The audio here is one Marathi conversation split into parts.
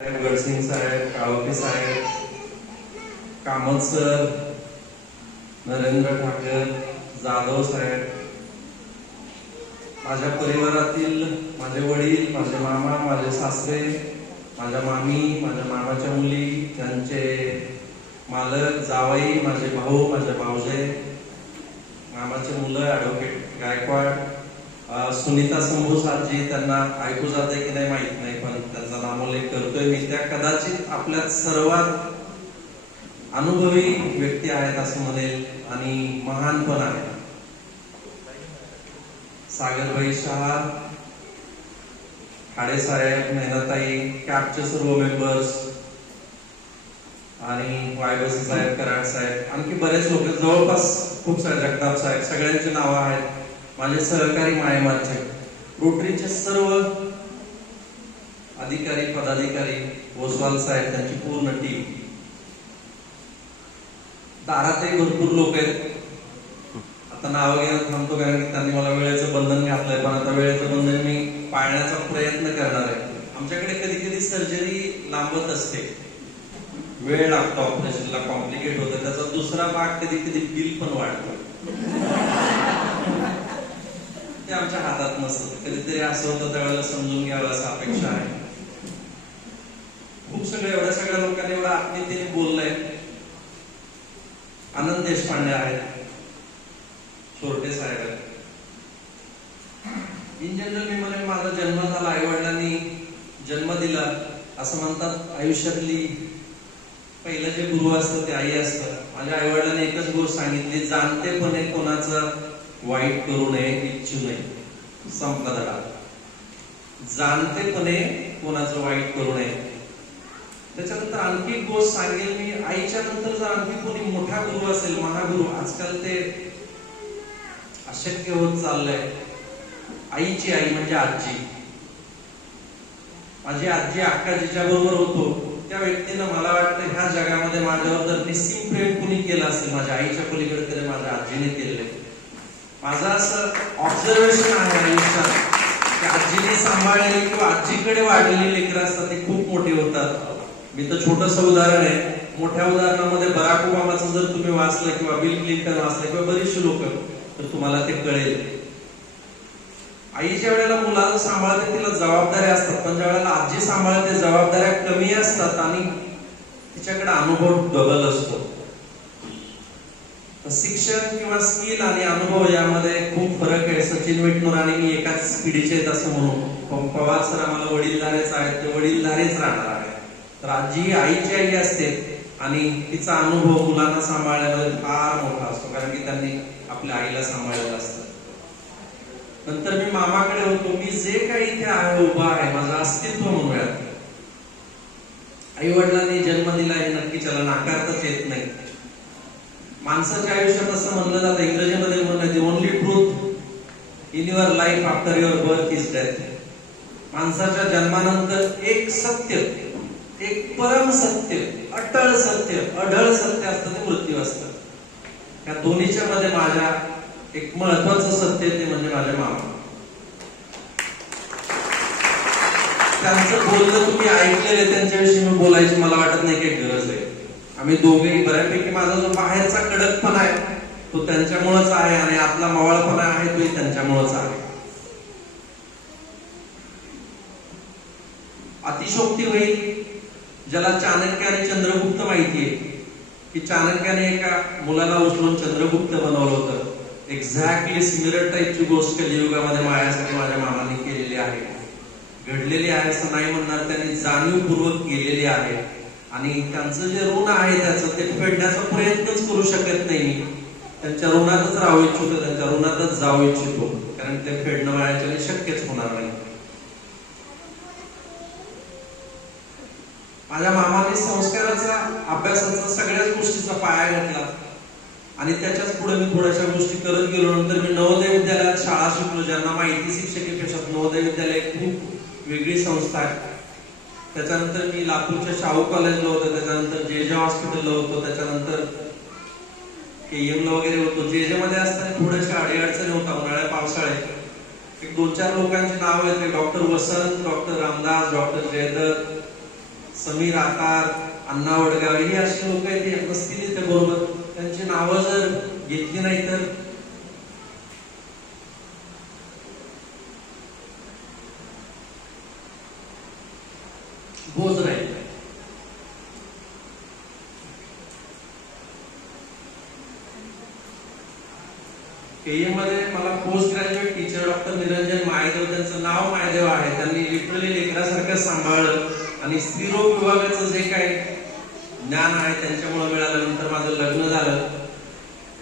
साहेब गडसिंग साहेब काळोखे साहेब कामत सर नरेंद्र ठाकर जाधव साहेब माझ्या परिवारातील माझे वडील माझे मामा माझे सासरे माझ्या मामी माझ्या मामाच्या मुली त्यांचे मालक जावई माझे भाऊ माझे भाऊजे मामाचे मुलं ॲडव्होकेट गायकवाड सुनीता संभू साहेबजी त्यांना ऐकू जाते की नाही माहीत नाही. पण करतोय मी. त्या कदाचित आपल्यात सर्वात अनुभवी व्यक्ती आहेत असं म्हणेल आणि महान पण आहेत. सागरभाई शहा खाडेसाहेब मेहनताई कॅपचे सर्व मेंबर्स आणि वायबसी साहेब कराड साहेब आणखी बरेच लोक जवळपास खूप सारे जगताप साहेब सगळ्यांची नावं आहेत. माझे सहकारी मायमाचे रोटरीचे सर्व अधिकारी पदाधिकारी ओसवाल साहेब त्यांची पूर्ण टीम दारातही भरपूर लोक आहेत. आता नाव घेणं थांबतो कारण की त्यांनी मला वेळेचं बंधन घातलंय पण आता वेळेचं बंधन मी पाळण्याचा प्रयत्न करणार आहे. आमच्याकडे कधी कधी सर्जरी लांबत असते. वेळ लागतो ऑपरेशनला कॉम्प्लिकेट होतं. त्याचा दुसरा भाग कधी कधी बिल पण वाढतो. ते आमच्या हातात नसतं. कधीतरी असं होतं त्यावेळेला समजून घ्यावं असं अपेक्षा आहे. सगळं एवढ्या सगळ्या लोकांनी एवढं आत्मीयतेने बोललंय. आनंद देशपांडे आहेत. सोरटे साहेब आहेत. इन जनरल मी म्हणेन माझा जन्म झाला आई वडिलांनी जन्म दिला. असं म्हणतात आयुष्यातली पहिलं जे गुरु असतं ते आई असतं. माझ्या आई वडिलांनी एकच गोष्ट सांगितली जाणतेपणे कोणाचं वाईट करू नये इच्छू नये. संपला धडा. जाणतेपणे कोणाचं वाईट करू नये. त्याच्यानंतर आणखी एक गोष्ट सांगेल मी. आईच्या नंतर जर आणखी कोणी मोठा गुरु असेल महागुरु आजकाल ते अशक्य होत चाललंय. आईची आई म्हणजे आजी. माझी आजी अक्का जिच्या बरोबर होतो त्या व्यक्तीनं मला वाटतं ह्या जगामध्ये माझ्यावर जर निस्सिम प्रेम कुणी केलं असेल माझ्या आईच्या पलीकडे तरी माझ्या आजीने केलेलं माझं असं ऑब्झर्वेशन आहे आयुष्यात की आजीने सांभाळलेली किंवा आजीकडे वाढलेली लेकरं असतात ते खूप मोठी होतात. मी तर छोटस उदाहरण आहे. मोठ्या उदाहरणामध्ये बराक ओबामाचं जर तुम्ही वाचलं किंवा बिल क्लिंटन वाचलं किंवा बरीचशी लोक तर तुम्हाला ते कळेल. आईच्या वेळेला मुलाला सांभाळते तिला जबाबदाऱ्या असतात. पण ज्या वेळेला आजी सांभाळते जबाबदाऱ्या कमी असतात आणि तिच्याकडे अनुभव डबल असतो. शिक्षण किंवा स्किल आणि अनुभव यामध्ये खूप फरक आहे. सचिन विटनोर आणि मी एकाच पिढीचे आहेत असं म्हणून. पवार सर आम्हाला वडीलधारेच आहेत. ते वडीलधारेच राहणार तर आजी आईची आई असते आणि तिचा अनुभव मुलांना सांभाळण्यामध्ये फार मोठा असतो कारण की त्यांनी आपल्या आईला सांभाळलेलं असतं. नंतर मी मामाकडे होतो मी जे काही इथे आहे उभा आहे माझं अस्तित्व म्हणूयात आई वडिलांनी जन्म दिला हे नक्की त्याला नाकारताच येत नाही. माणसाच्या आयुष्यात असं म्हणलं जातं इंग्रजीमध्ये म्हणलं the only truth in your life after your birth is death माणसाच्या जन्मानंतर एक सत्य एक परम सत्य अटळ सत्य अढळ सत्य असतं ते मृत्यू असतं. त्या दोन्हीच्या मध्ये माझ्या एक महत्वाचं सत्य ते म्हणजे माझ्या मामा. त्यांचं बोलणं तुम्ही ऐकलेलं त्यांच्याविषयी मी बोलायची मला वाटत नाही काही गरज आहे. आम्ही दोघे बऱ्यापैकी माझा जो बाहेरचा कडकपण आहे तो त्यांच्यामुळेच आहे आणि आपला मवाळपणा आहे तोही त्यांच्यामुळेच आहे. अतिशोक्ती होईल. ज्याला चाणक्य आणि चंद्रगुप्त माहिती आहे. की चाणक्याने एका मुलाला उचलून चंद्रगुप्त बनवलं होतं. एक्झॅक्टली सिमिलर टाईपची गोष्ट कलियुगामध्ये माझ्यासाठी माझ्या मामाने केलेली आहे. घडलेली आहे असं नाही म्हणणार त्यांनी जाणीवपूर्वक केलेली आहे. आणि त्यांचं जे ऋण आहे त्याचं ते फेडण्याचा प्रयत्नच करू शकत नाही त्यांच्या ऋणातच राहू इच्छितो त्यांच्या ऋणातच जाऊ इच्छितो. कारण ते फेडणं माझ्याच्याने शक्यच होणार नाही. माझ्या मामाने संस्काराचा अभ्यासाचा सगळ्याच गोष्टीचा पाया घातला. आणि त्याच्याच पुढे मी थोड्याशा गोष्टी करत गेलो. नंतर मी नवोदय विद्यालयात शाळा शिकलो ज्यांना माहिती शिक्षकेपेक्षा नवोदय विद्यालय खूप वेगळी संस्था आहे. त्याच्यानंतर मी लातूरच्या शाहू कॉलेजला होतो. त्याच्यानंतर जे जे हॉस्पिटलला होतो. त्याच्यानंतर केएम ला वगैरे होतो. जे जे मध्ये असताना थोड्याशा अडीअडचणी होता उन्हाळ्या पावसाळ्यात एक दोन चार लोकांची नाव आहेत. Doctor Vasant doctor Ramdas doctor Jaydatt Sameer Akar Anna Vadgaon ही अशी लोक आहेत ते नसतील इथे बरोबर. त्यांची नावं जर घेतली नाही तर? बोज राहील मध्ये मला post graduate teacher doctor Niranjan Maydev त्यांचं नाव मायदेव आहे. त्यांनी लिटरली लेकरासारखं सांभाळलं. आणि स्त्रीरोग विभागाचं जे काही ज्ञान आहे त्यांच्यामुळे मिळाल्यानंतर माझं लग्न झालं.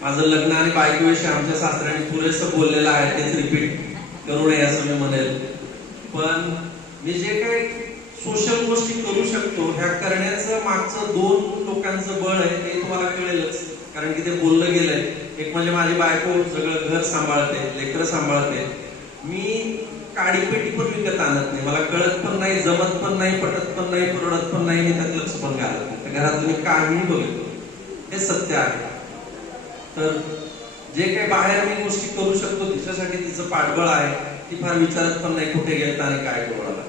माझं लग्न आणि बायकोविषयी आमच्या सासऱ्यांनी पुरेसं बोललेलं आहे तेच रिपीट करू नये असं मी म्हणेल. पण मी जे काही सोशल गोष्टी करू शकतो ह्या करण्याचं मागचं दोन लोकांचं बळ आहे ते तुम्हाला कळेलच. कारण की ते बोललं गेलंय. एक म्हणजे माझी बायको सगळं घर सांभाळते लेकरं सांभाळते. मी काडीपेटी पण विकत आणत नाही. मला कळत पण नाही जमत पण नाही पटत पण नाही परवडत पण नाही मी त्यात लक्ष पण घालत नाही. घरात तुम्ही काही बघितलं हे सत्य आहे. तर जे काही बाहेर मी गोष्टी करू शकतो तिच्यासाठी तिचं पाठबळ आहे. ती फार विचारत पण नाही कुठे गेलं आणि काय डोळाला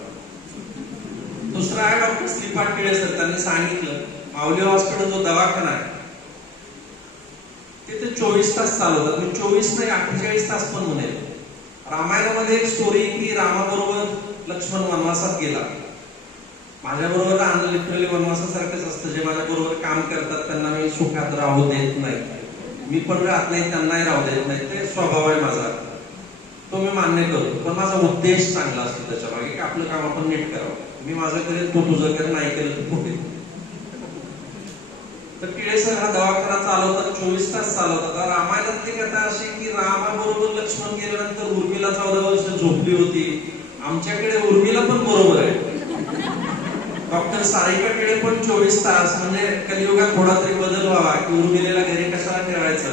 दुसरा आहे डॉक्टर श्रीपाद टिळे सर त्यांनी सांगितलं माऊली हॉस्पिटल जो दवाखाना आहे तिथे चोवीस तास चालवतात मी चोवीस नाही अठ्ठेचाळीस तास पण म्हणेल रामायणामध्ये एक स्टोरी की रामाबरोबर लक्ष्मण वनवासात गेला. माझ्याबरोबर लिटरली वनवासासारखंच असतं. जे माझ्याबरोबर काम करतात त्यांना मी सुखात राहू देत नाही. मी पण राहत नाही त्यांनाही राहू देत नाही. ते स्वभाव आहे माझा. तो मी मान्य करतो पण माझा उद्देश चांगला असतो त्याच्यामागे की आपलं काम आपण नीट करावं. मी माझं करेल तू तुझं कर नाही केलं तू पुढे तर टिळेसर हा दवाखाना चालवता चोवीस तास चालवतात आता रामायणातली कथा अशी की रामाबरोबर लक्ष्मण गेल्यानंतर उर्मिला चौदा वर्ष झोपली होती. आमच्याकडे उर्मिला पण बरोबर आहे. डॉक्टर सारिका टिळे पण चोवीस तास म्हणजे कलियुगात थोडा तरी बदल व्हावा की उर्मिलेला घरी कशाला ठेवायचं?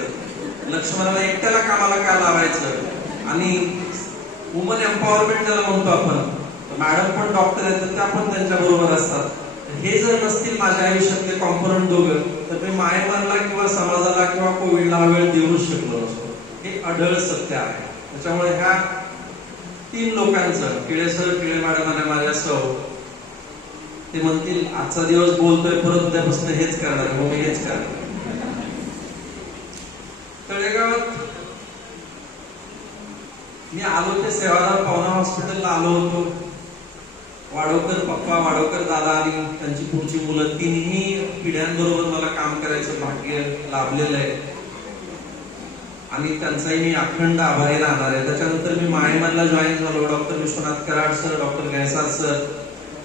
लक्ष्मणाला एकट्याला कामाला का लावायचं? आणि वुमन एम्पॉवरमेंट ज्याला म्हणतो आपण मॅडम पण डॉक्टर आहेत त्या पण त्यांच्या बरोबर असतात. हे जर नसतील माझ्या आयुष्यातले कॉम्पोनंट दोघं तर मी मायमानला किंवा समाजाला किंवा कोविडला वेळ देऊच शकलो नसतो. हे अढळ सत्य आहे. त्याच्यामुळे ह्या तीन लोकांचं टिळे सर टिळे मॅडम आणि माझ्या सौ ते म्हणतील आजचा दिवस बोलतोय परत उद्यापासून हेच करणार मग मी हेच करणार तळेगावात मी आलो ते सेवादार पवना हॉस्पिटलला आलो होतो. वाडोकर पप्पा वाडोकर दादा आणि त्यांची पुढची मुलं तिन्ही पिढ्यांबरोबर मला काम करायचं भाग्य लाभलेलं आहे. आणि त्यांचाही मी अखंड आभारी राहणार आहे. त्याच्यानंतर मी मायमनला जॉईन झालो. Doctor Vishwanath Karad sir doctor Gaisad sir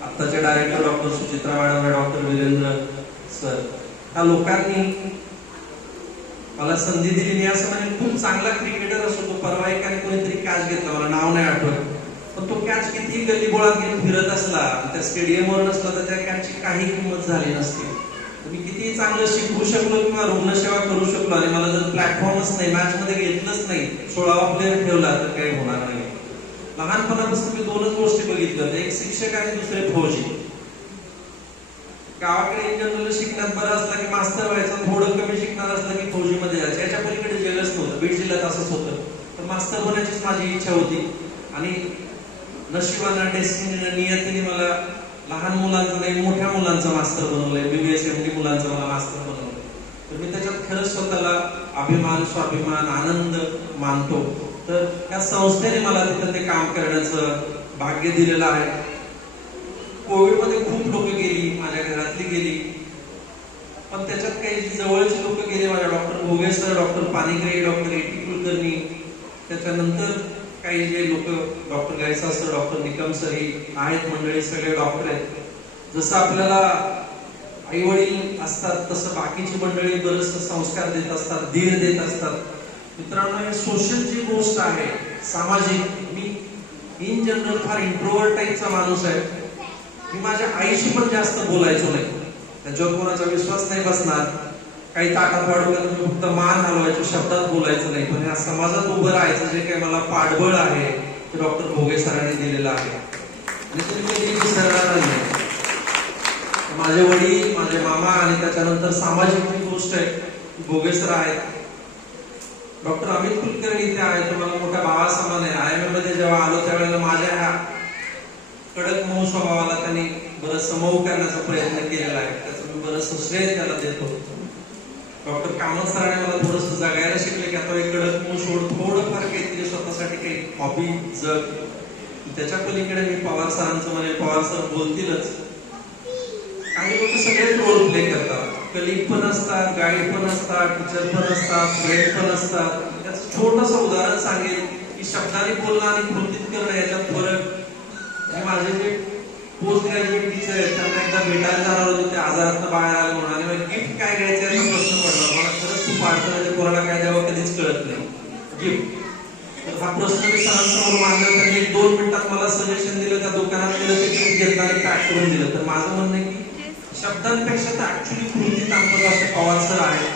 आत्ताचे director doctor Suchitra madam doctor Virendra sir. ह्या लोकांनी मला संधी दिली मी असं म्हणजे खूप चांगला क्रिकेटर असतो तो. परवा एकाने कोणीतरी कॅच घेतला. मला नाव नाही आठवत. पण तो कॅच किती गल्ली गोळात घेऊन फिरत असला त्या स्टेडियमवर नसला तर त्या कॅचची काही किंमत झाली नसते. मी किती चांगलं शिकवू शकलो किंवा रुग्णसेवा करू शकलो आणि मला जर प्लॅटफॉर्मच नाही मॅच मध्ये घेतलंच नाही सोळावा प्लेअर ठेवला तर काही होणार नाही. लहानपणापासून मी दोनच गोष्टी बघितल्या. एक शिक्षक आणि दुसरे फौजी. गावाकडे इन जनरल शिकण्यात बरं असलं की मास्तर व्हायचं थोडं कमी शिकणार असलं की फौजीमध्ये जायचं. याच्या पलीकडे जेलच नव्हतं बीड जिल्ह्यात असंच होतं. तर मास्तर होण्याचीच माझी इच्छा होती. आणि नशिबानं डेस्टिनीनं नियतीने मला लहान मुलांचं नाही मोठ्या मुलांचं मास्तर बनवलंय. बीबीएस एम डी मुलांचं मला मास्तर बनवलंय. तर मी त्याच्यात खरंच स्वतःला अभिमान स्वाभिमान आनंद मानतो. तर या संस्थेने मला तिथं ते काम करण्याचं भाग्य दिलेलं आहे. कोविडमध्ये खूप लोक गेली माझ्या घरातली गेली. पण त्याच्यात काही जवळचे जवळची लोक गेली माझ्या doctor Bhogesar doctor Panigre doctor AT Kulkarni. त्याच्यानंतर काही जे लोक doctor Gaysa sir doctor Nikam sir ही आहेत मंडळी सगळे डॉक्टर आहेत. जसं आपल्याला आई वडील असतात तसं बाकीची मंडळी बरेच संस्कार देत असतात धीर देत असतात. मित्रांनो हे सोशल जी गोष्ट आहे सामाजिक मी इन जनरल फार इंट्रोवर्ट टाईपचा माणूस आहे. मी माझ्या आईशी पण जास्त बोलायचो नाही. त्याच्यावर कोणाचा विश्वास नाही बसणार. काही ताकद वाढवलं तर फक्त मान हलवायचो शब्दात बोलायचं नाही. पण या समाजात उभं राहायचं जे काही मला पाठबळ आहे ते डॉक्टर भोगे सरांनी दिलेलं आहे. आणि तुम्ही कधी विसरणार नाही माझे वडील माझे मामा आणि त्याच्यानंतर सामाजिक जी गोष्ट आहे भोगे सर आहेत. डॉक्टर अमित कुलकर्णी इथे आहेत तो मला मोठ्या भावासमान आहे. आय एममध्ये जेव्हा आलो त्यावेळेला माझ्या ह्या कडक मऊ स्वभावाला त्यांनी बरंच मऊ करण्याचा प्रयत्न केलेला आहे. त्याचं मी बरंच श्रेय त्याला देतो. डॉक्टर कामत सरांनी मला थोडस जगायला शिकले की आता एक कडक मूळ सोड थोडंफार काहीतरी स्वतःसाठी काही हॉबी जग. त्याच्या पलीकडे मी पवार सरांचं म्हणजे पवार सर बोलतीलच. काही लोक सगळेच रोल प्ले करतात. कलिग पण असतात गाईड पण असतात टीचर पण असतात फ्रेंड पण असतात. त्याचं छोटस उदाहरण सांगेल की शब्दाने बोलणं आणि कृतीत करणं याच्यात फरक. आणि माझे जे पोस्ट ग्रॅज्युएट टीचर आहेत त्यांना एकदा भेटायला जाणार होते ते आजारात बाहेर आले म्हणून. आणि गिफ्ट काय घ्यायचं याचा प्रश्न पडला मला कोणाला काय द्यावं कधीच कळत नाही. गिफ्ट हा प्रश्न मी सरांसमोर मांडला त्यांनी एक दोन मिनिटात मला सजेशन दिलं त्या दुकानात गेलं ते गिफ्ट घेतलं आणि पॅक करून दिलं. तर माझं म्हणणं आहे की शब्दांपेक्षा तर ऍक्च्युली कृती आमचं असे पवार सर आहे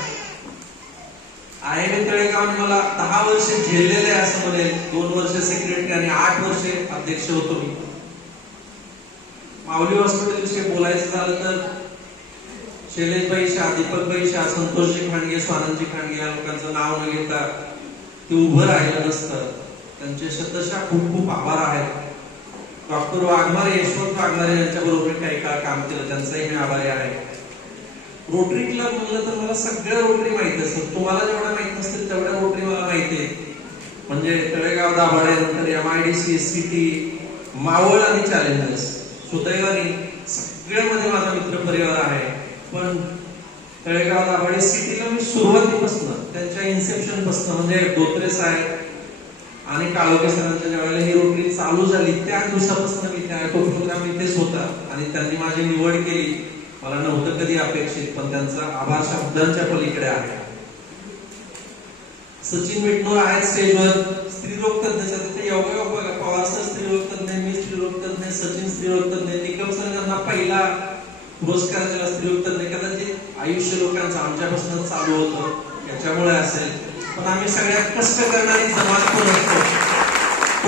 आय एम तळेगाव मला दहा वर्ष झेललेले आहे असं म्हणेल. दोन वर्ष सेक्रेटरी आणि आठ वर्षे अध्यक्ष होतो मी. माऊली हॉस्पिटल विषयी बोलायचं झालं तर शैलेशबाई शाह दीपकबाई शाह संतोषजी खांडगे स्वानंदजी खांडगे या लोकांचं नाव न घेता ते उभं राहिलं नसतं. त्यांचे शतशा खूप खूप आभार आहेत. डॉक्टर वाघमारे यशवंत वाघमारे यांच्या बरोबर काही काळ काम केलं. त्यांचाही मी आभारी आहे. रोटरी क्लब म्हणलं तर मला सगळ्या रोटरी माहीत असतात. तुम्हाला जेवढ्या माहीत नसतील तेवढ्या रोटरी मला माहिती आहे म्हणजे तळेगाव दाभाडे नंतर M I D C city Maval आणि चॅलेंजर्स. सुदैवाने सगळ्यामध्ये माझा मित्र परिवार आहे. पण तळेगाव दाभाडे सिटीला म्हणजे मी सुरुवातीपासून त्यांच्या इन्सेप्शनपासून म्हणजे धोत्रे साहेब आणि काळोखे सरांच्या ज्यावेळेला ही रोटरी चालू झाली त्या दिवसापासून मी त्या तो प्रोग्राम इथेच होता आणि त्यांनी माझी निवड केली. मला नव्हतं कधी अपेक्षित पण त्यांचा आभार शब्दांच्या पलीकडे आहे. सचिन विटनोर आहेत स्टेजवर स्त्रीरोग तज्ञ तिथे योगा बघा पवार सर स्त्रीरोग तज्ञ मी स्त्रीरोग तज्ञ सचिन स्त्रीरोग तज्ञ निकम सर यांना पहिला पुरस्कार दिला स्त्रीरोग तज्ञ कदाचित आयुष्य लोकांचं आमच्यापासून चालू होतं याच्यामुळे असेल. पण आम्ही सगळ्यात कष्ट करणारी समाज पण असतो?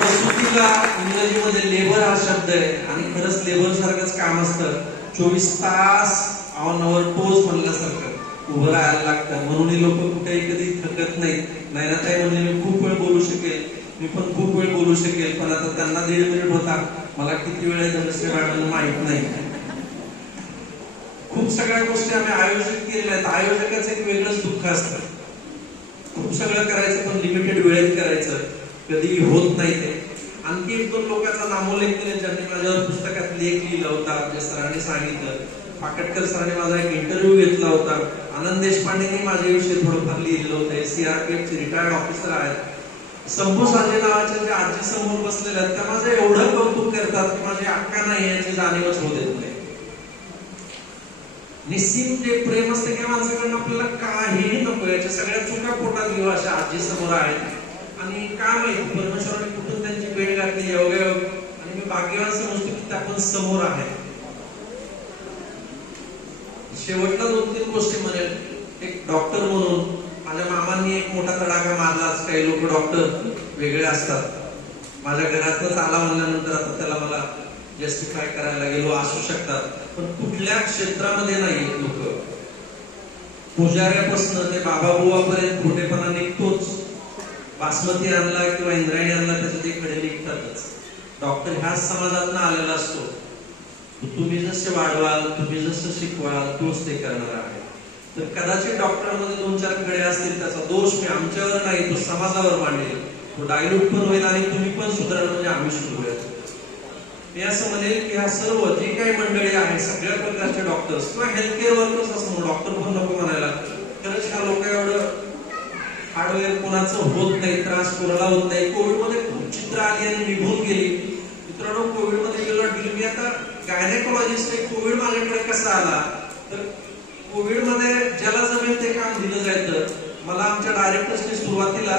प्रसूतीला इंग्रजीमध्ये लेबर हा शब्द आहे आणि खरंच लेबर सारखंच काम असतं. चोवीस तास ऑन अवर टोज म्हणल्यासारखं. उभं राहायला लागतं. म्हणून हे लोक कुठेही कधी थकत नाहीत. नाही ना नैनाताई म्हणजे मी खूप वेळ बोलू शकेल. मी पण खूप वेळ बोलू शकेल. पण आता त्यांना दीड मिनिट होता. मला किती वेळ आहे धनश्री मॅडम माहीत नाही. खूप सगळ्या गोष्टी आम्ही आयोजित केलेल्या आहेत. आयोजकाचं एक वेगळंच दुःख असतं. खूप सगळं करायचं पण लिमिटेड वेळेत करायचं कधी होत नाही ते. आणखी एक दोन लोकांचा नामोल्लेख केले ज्यांनी माझ्यावर पुस्तकात लेख लिहिला होता जे सरांनी सांगितलं. पाकटकर सरांनी माझा एक इंटरव्ह्यू घेतला होता. आनंद देशपांडेंनी माझ्याविषयी थोडंफार लिहिलेलं होतं. सीआरपीएफचे रिटायर्ड ऑफिसर आहेत. शंभू साजे नावाच्या जे आजी समोर बसलेल्या आहेत त्या माझं एवढं कौतुक करतात की माझी अक्का नाही याची जाणीवच होत येत नाही. निस्सीम जे प्रेम असते त्या माणसाकडनं? आपल्याला काहीही नको याच्या सगळ्या चुका पोटात घेऊ अशा आजी समोर आहेत. आणि काय माहिती परमेश्वराने कुठून त्यांची भेट घातली योगायोग आणि मी भाग्यवान समजतो की त्या पण समोर आहे शेवटला दोन तीन गोष्टी म्हणेल एक डॉक्टर म्हणून माझ्या मामांनी एक मोठा तडाखा मारला. काही लोक डॉक्टर वेगळे असतात. माझ्या घरातच आला म्हणल्यानंतर आता त्याला मला जस्टिफाय करायला गेलो असू शकतात. पण कुठल्या क्षेत्रामध्ये नाही लोक. पुजाऱ्यापासून ते बाबा बुवापर्यंत खोटेपणा निघतोच. बासमती आणला किंवा इंद्रायणी आणला त्याचे ते खडे निघतातच. डॉक्टर ह्याच समाजातनं आलेला असतो. तुम्ही जसे वाढवाल तुम्ही जसं शिकवाल तोच ते करणार आहे. तर कदाचित डॉक्टरांमध्ये दोन चार खडे असतील त्याचा दोष मी आमच्यावर नाही तो समाजावर मांडेल. तो डायल्यूट पण होईल आणि तुम्ही पण सुधारणा म्हणजे आम्ही सुधरूयात. मी असं म्हणेल की ह्या सर्व जी काही मंडळी आहेत सगळ्या प्रकारचे डॉक्टर्स किंवा हेल्थ केअर वर्कर्स असं डॉक्टर पण नको म्हणायला खरंच ह्या लोक एवढं हार्डवेअर कोणाचं होत नाही त्रास कोणाला होत नाही. कोविडमध्ये खूप चित्र आली आणि निघून गेली. मित्रांनो कोविडमध्ये गेलो गेलो मी आता गायनेकोलॉजिस्ट कोविड माझ्याकडे कसा आला? तर कोविडमध्ये ज्याला जमेल ते काम दिलं जायचं. मला आमच्या डायरेक्टर्सने सुरुवातीला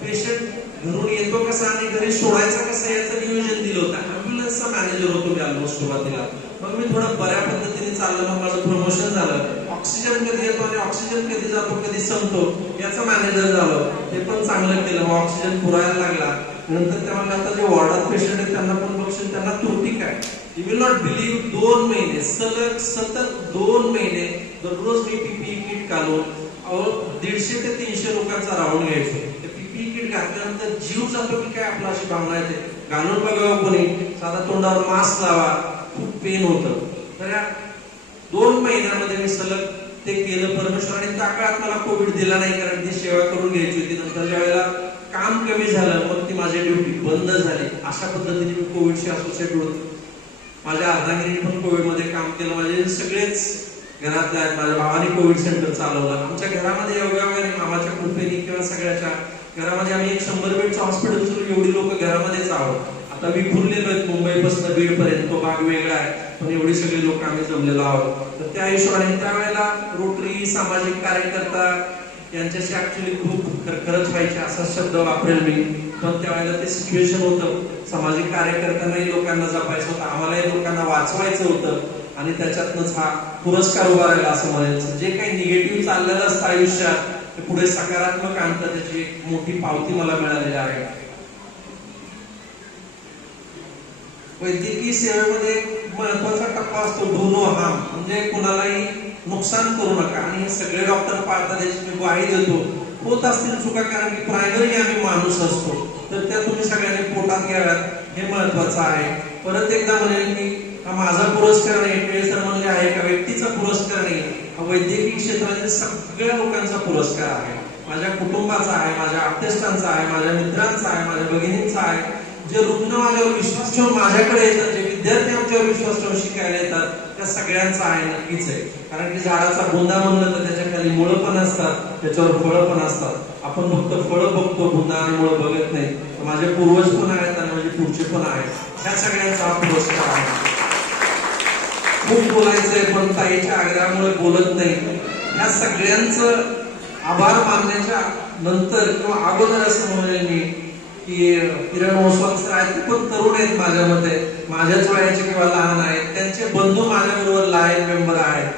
पेशंट घरून येतो कसा आणि घरी सोडायचा कसा याचं नियोजन दिलं होतं. पण मॅनेजर होतो मी ऑलमोस्ट सुरुवातीला. मग मी थोडं बऱ्या पद्धतीने चाललं मग माझं प्रमोशन झालं. ऑक्सिजन कधी येतो आणि ऑक्सिजन कधी जातो कधी संपतो याचं मॅनेजर झालं. ते पण चांगलं केलं. मग ऑक्सिजन पुरायला लागला. नंतर त्या मला आता जे वॉर्डात पेशंट आहेत त्यांना पण बघशील त्यांना त्रुटी काय? यू विल नॉट बिलीव्ह दोन महिने सलग सतत दोन महिने दररोज मी पीपीई किट घालून दीडशे ते तीनशे लोकांचा राऊंड घ्यायचो. ते पीपीई घातल्यानंतर जीव जातो की काय आपला अशी भावना येते. घालून बघावं कोणी साधा तोंडावर मास्क लावा. खूप पेन होतं. तर या दोन महिन्यामध्ये मी सलग ते केलं परमेश्वराने. त्या काळात मला कोविड दिला नाही कारण ती सेवा करून घ्यायची होती. नंतर ज्या वेळेला काम कमी झालं मग ती माझी ड्युटी बंद झाली. अशा पद्धतीने मी कोविडशी असोसिएट होतो. माझ्या अर्धागिरीने पण कोविडमध्ये काम केलं. माझे सगळेच घरातले माझ्या भावाने कोविड सेंटर चालवलं. आमच्या घरामध्ये योगायोगाने मामाच्या कृपेने किंवा सगळ्याच्या घरामध्ये आम्ही एक शंभर बेडचं हॉस्पिटल सुरू एवढी लोक घरामध्येच आहोत. आता विखुरलेलो आहेत मुंबईपासून बीड पर्यंत तो भाग वेगळा आहे पण एवढी सगळी लोक आम्ही जमलेलो आहोत. तर त्या हिशोबाने त्यावेळेला रोटरी सामाजिक कार्यकर्ता यांच्याशी ऍक्च्युली खूप खरखरच व्हायचे असा शब्द वापरेल मी. पण त्यावेळेला ते सिच्युएशन होतं. सामाजिक कार्यकर्त्यांनाही लोकांना जपायचं होतं आम्हालाही लोकांना वाचवायचं होतं. आणि त्याच्यातनंच हा पुरस्कार उभारायला असं म्हणायचं. जे काही निगेटिव्ह चाललेलं असतं आयुष्यात पुढे सकारात्मक अंत त्याची एक मोठी पावती मला मिळालेली आहे. वैद्यकीय सेवेमध्ये महत्त्वाचा टप्पा असतो डू नो म्हणजे कुणालाही नुकसान करू नका. आणि हे सगळे डॉक्टर पाळतात याची मी ग्वाही देतो होत असतील चुका कारण की प्रायमरी आम्ही माणूस असतो. तर त्या तुम्ही सगळ्यांनी पोटात घ्याव्यात हे महत्वाचं आहे. परत एकदा म्हणेल की हा माझा पुरस्कार नाही टिळेसर म्हणजे आहे का? व्यक्तीचा पुरस्कार नाही. वैद्यकीय क्षेत्रातील सगळ्या लोकांचा पुरस्कार आहे. माझ्या कुटुंबाचा आहे माझ्या आप्तेष्टांचा आहे माझ्या मित्रांचा आहे माझ्या भगिनींचा आहे. जे रुग्ण माझ्यावर विश्वास ठेवून माझ्याकडे येतात जे विद्यार्थी आमच्यावर विश्वास ठेवून शिकायला येतात त्या सगळ्यांचा आहे नक्कीच आहे. कारण की झाडाचा बुंदा म्हणलं तर त्याच्याखाली मुळं पण असतात त्याच्यावर फळं पण असतात. आपण फक्त फळं बघतो बुंदा आणि मुळं बघत नाही. माझे पूर्वज पण आहेत आणि माझे पुढचे पण आहेत. ह्या सगळ्यांचा पुरस्कार आहे. खूप बोलायचंय पण ताईच्या आग्रहामुळे बोलत नाही. या सगळ्यांचं आभार मानण्याच्या नंतर किंवा अगोदर असं म्हणेल मी की किरण ओसवाल सर आहेत ते पण तरुण आहेत माझ्या मते माझ्याच वयाचे किंवा लहान आहेत त्यांचे बंधू माझ्या बरोबर लाईन मेंबर आहेत.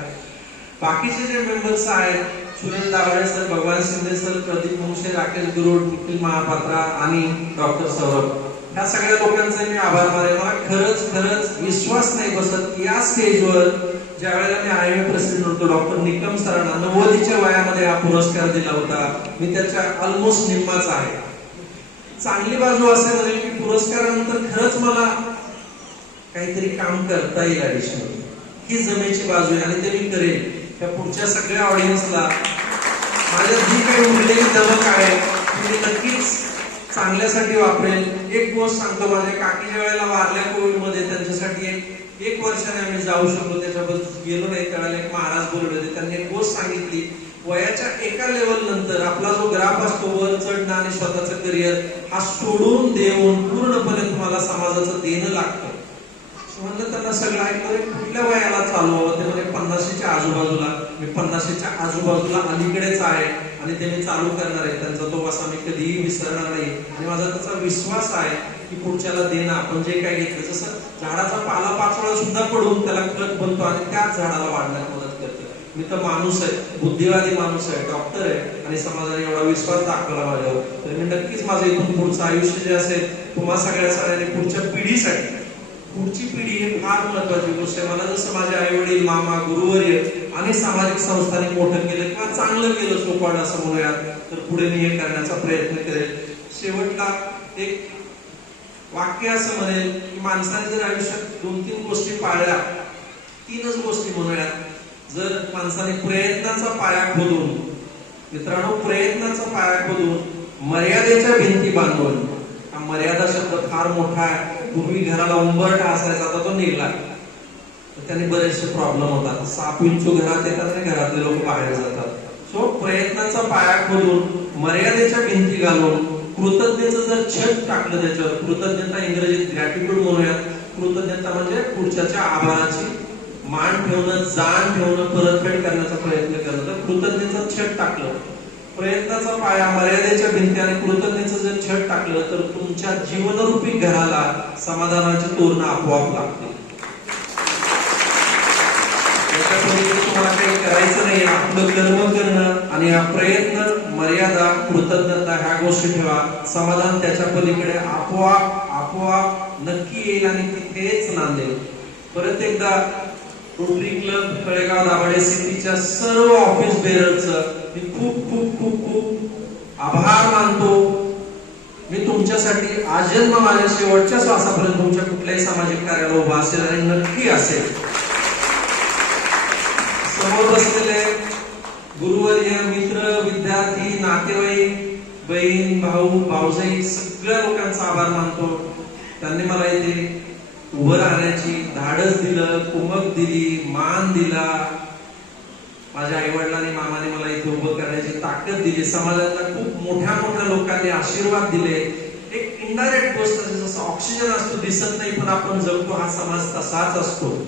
बाकीचे जे मेंबर्स आहेत सुरेश दाभाडे सर भगवान शिंदे सर प्रदीप मुंगशे राकेश गुरुड निखिल महापात्रा आणि डॉक्टर सौरभ. ह्या सगळ्या लोकांचे मी आभार माने मला खरंच खरंच विश्वास नाही बसत की या स्टेजवर ज्या वेळेला मी आय एम प्रेसिडेंट होतो डॉक्टर निकम सरांना नव्वदीच्या वयामध्ये हा पुरस्कार दिला होता. मी त्याच्या ऑलमोस्ट निम्माच आहे. चांगली बाजू असे म्हणेल की पुरस्कारानंतर खरंच मला काहीतरी काम करता येईल आयुष्यामध्ये ही जमेची बाजू आहे आणि ते मी करेन. त्या पुढच्या सगळ्या ऑडियन्सला माझ्या जी काही उरलेली दमक आहे ती मी नक्कीच चांगल्यासाठी वापरेल. एक गोष्ट सांगतो माझ्या काकीच्या वेळेला वारल्या कोविडमध्ये त्यांच्यासाठी एक एक वर्षाने आम्ही जाऊ शकलो. त्याच्याबद्दल गेलो नाही त्यावेळेला एक महाराज बोलले होते. त्यांनी एक गोष्ट सांगितली. वयाच्या एका लेवल नंतर आपला जो ग्राफ असतो वर चढणं आणि स्वतःचं करिअर हा सोडून देऊन पूर्णपणे तुम्हाला समाजाचं देणं लागतं. म्हणलं त्यांना सगळं ऐकलं. कुठल्या वयाला चालू हवं ते म्हणजे पन्नाशीच्या आजूबाजूला. मी पन्नाशीच्या आजूबाजूला अलीकडेच आहे. आणि ते मी चालू करणार आहे. त्यांचा तो असा मी कधीही विसरणार नाही. आणि माझा त्याचा विश्वास आहे की पुढच्याला देणं आपण जे काय घेतलं जसं झाडाचा पालापाचोळा सुद्धा पडून त्याला खत बनतो आणि त्याच झाडाला वाढण्यात मदत करते. मी तर माणूस आहे बुद्धिवादी माणूस आहे डॉक्टर आहे. आणि समाजाने एवढा विश्वास दाखवला माझ्यावर. तर मी नक्कीच माझं इथून पुढचं आयुष्य जे असेल तुम्हा सगळ्या सगळ्यांनी पुढच्या पिढीसाठी. पुढची पिढी ही फार महत्वाची गोष्ट आहे. मला जसं माझे आई वडील मामा गुरुवर्य आणि सामाजिक संस्थांनी मोठं केलं किंवा चांगलं केलं सोपाड असं म्हणूयात तर पुढे मी हे करण्याचा प्रयत्न करेल. शेवटला एक वाक्य असं म्हणेल की माणसाने जर आयुष्यात दोन तीन गोष्टी पाळल्या तीनच गोष्टी म्हणूयात. जर माणसाने प्रयत्नाचा पाया खोदून मित्रांनो प्रयत्नाचा पाया खोदून मर्यादेच्या भिंती बांधून हा मर्यादा शब्द फार मोठा आहे. पूर्वी घराला उंबरठा असायचा आता तो निघला तर त्याने बरेचसे प्रॉब्लेम होतात. साप विंचू घरात येतात आणि घरातले लोक बाहेर जातात. सो प्रयत्नाचा पाया खोलून मर्यादेच्या भिंती घालून कृतज्ञतेचं जर छत टाकलं त्याच्यावर कृतज्ञता इंग्रजीत ग्रॅटिट्यूड म्हणूयात. कृतज्ञता म्हणजे पुढच्याच्या आभाराची मान ठेवणं जाण ठेवणं परतफेड करण्याचा प्रयत्न करणं. तर कृतज्ञतेचं छत टाकलं. प्रयत्नाचा पाया मर्यादेच्या भिंती आणि कृतज्ञतेचं जर छत टाकलं तर तुमच्या जीवनरूपी घराला समाधानाची तोरणं आपोआप लागतील. तुम्हाला काही करायचं नाही. आपलं कर्म करणं आणि हा प्रयत्न मर्यादा कृतज्ञता ह्या गोष्टी ठेवा. समाधान त्याच्या पलीकडे आपोआप आपोआप नक्की येईल आणि तिथेच नांदेल. परत एकदा रोटरी क्लब कळेगाव दाभाडे सिटीच्या सर्व ऑफिस बेररचं मी खूप खूप खूप खूप आभार मानतो. मी तुमच्यासाठी आजन्म माझ्या शेवटच्या श्वासापर्यंत तुमच्या कुठल्याही सामाजिक कार्याला उभा असेल आणि नक्की असेल. समोर बसलेले गुरुवर्य मित्र विद्यार्थी नातेवाईक बहीण भाऊ भाऊजाई सगळ्या लोकांचा आभार मानतो. त्यांनी मला इथे उभं राहण्याची धाडस दिलं कुमक दिली मान दिला. माझ्या आई वडिलांनी मामाने मला इथे उभं करण्याची ताकद दिली. समाजातल्या खूप मोठ्या मोठ्या लोकांनी आशीर्वाद दिले. एक इनडायरेक्ट गोष्ट जसं ऑक्सिजन असतो दिसत नाही पण आपण जगतो हा समाज तसाच असतो.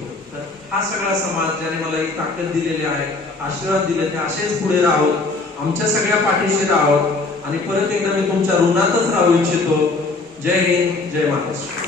हा सगळा समाज ज्याने मला ही ताकद दिलेली आहे आशीर्वाद दिले ते असेच पुढे राहोत आमच्या सगळ्या पाठीशी राहोत आणि परत एकदा मी तुमच्या ऋणातच राहू इच्छितो. जय हिंद जय महाराष्ट्र.